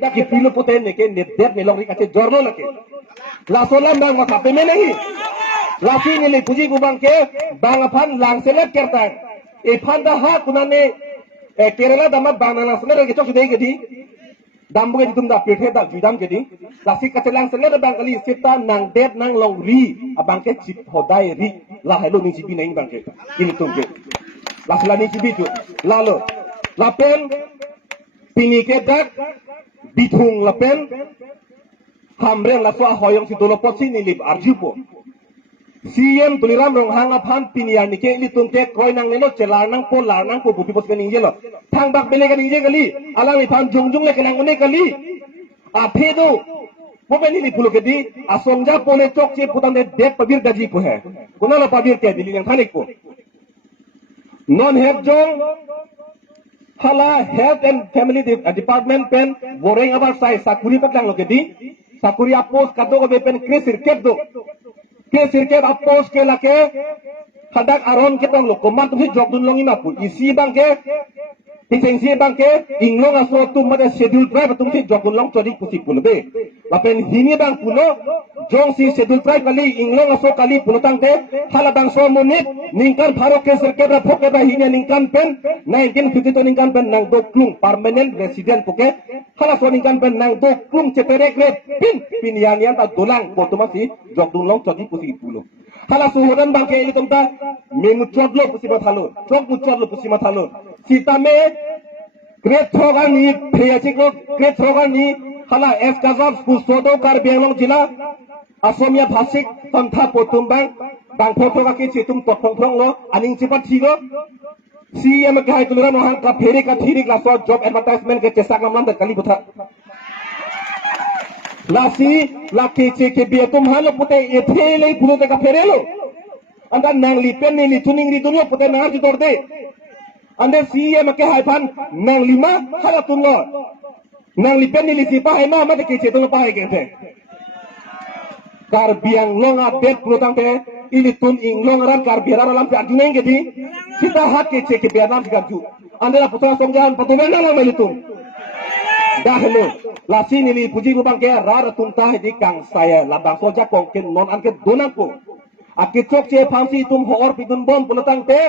dak ki pilo poten ne ke net det ne lori kace jorno lake la solam bang ma kape me nahi lasi ne le puji bubang ke bang aphan lang selet kerta e phanda ha kunane Kerala dama banana selet ke chok dei gedi dam buge ditum da pethe da judam gedi lasi kace lang selet bang kali sita nang det nang longri abang ke chip hodai ri la helo ni jibi nahi bang ke ini tungke la ni jibi ju lalo lapen pini ke dak bithung lapen hamreng la so hoyong si dolopot si nilip arjupo CM tuliram rong hang aphan pinian ni ke litung ke kroi nang nelo celar nang po bupi pos kan injelo thang bak bele kan inje kali alang ni phan jung le kenang une kali a phedo wo beni ni pulo ke di asongja pone chok che putan de dek pabir daji ko hai kunala pabir ke dili nang thanik ko non heb jong hala health and family department pen worrying about sai sakuri patlang lo ke di sakuri apos kado ko pen kresir keddo ke sirket apos ke lake hadak aron ke tong lo komat tu jok dun longi mapu isi bang ke Isengsi bangke inglong aso tu mada schedule tribe tum si jok dun long chodi kusi pulo be lapen hini bang pulo jong si schedule tribe kali inglong aso kali pulo tangte hala bang so monit ningkan pharok ke sirket ra phoke da hini ningkan pen 1950 to ningkan pen nang doklung permanent resident poke hala so ningkan pen nang doklung cetere grade pin yan ta dolang botuma si jok dun long chodi kusi pulo hala suhodan bangke ini tumta menu chotlo pusi mathalo chok mu chotlo pusi mathalo kita me great thogani pheyachiklo great thogani hala f kazab kustodo kar benglong jila asomia bhasik tantha potumbang bang photoga ke chitum tokphong lo aning chipat thigo CM kai tulura no hang ka pheri ka thiri class job advertisement ke chesak namlam da kali butha lasi laki ke biya tum halo pute ethele pulo ka ferelo anda nang lipen ni tuning ri dunyo pute na ji torde ande CM ke haifan nang lima hala tungo nang lipen ni sipa hai ma ma ke chetung pa hai ke the kar biang longa det pulo tang te ini tun ing long ran kar biara lam pe aduneng ke di kita hat ke biya nam ka ju ande la putra songjan patumen na melitum dahulu lasi nili puji lubang ke rara tunta di kang saya labang soja kongkin non anke donangku akicok ce pamsi tum hoor pidun bom pulatang te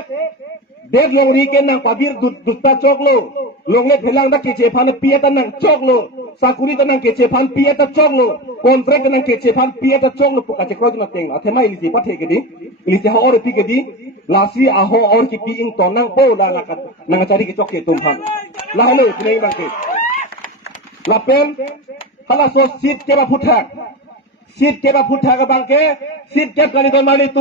deg yang riken nang pabir dutta choklo longle phelang da ke ce phan pieta nang choklo sakuri ta nang ke ce phan pieta choklo contract nang ke ce phan pieta choklo puka ce krojna teng athema ili pathe ke di ili ce hoor pi ke di lasi aho or ki pi ing tonang bo la nang cari ke chok ke tum phan la halo play bang ke lapen hala so sit ke ba phutha ka bangke sit ke kali don mali tu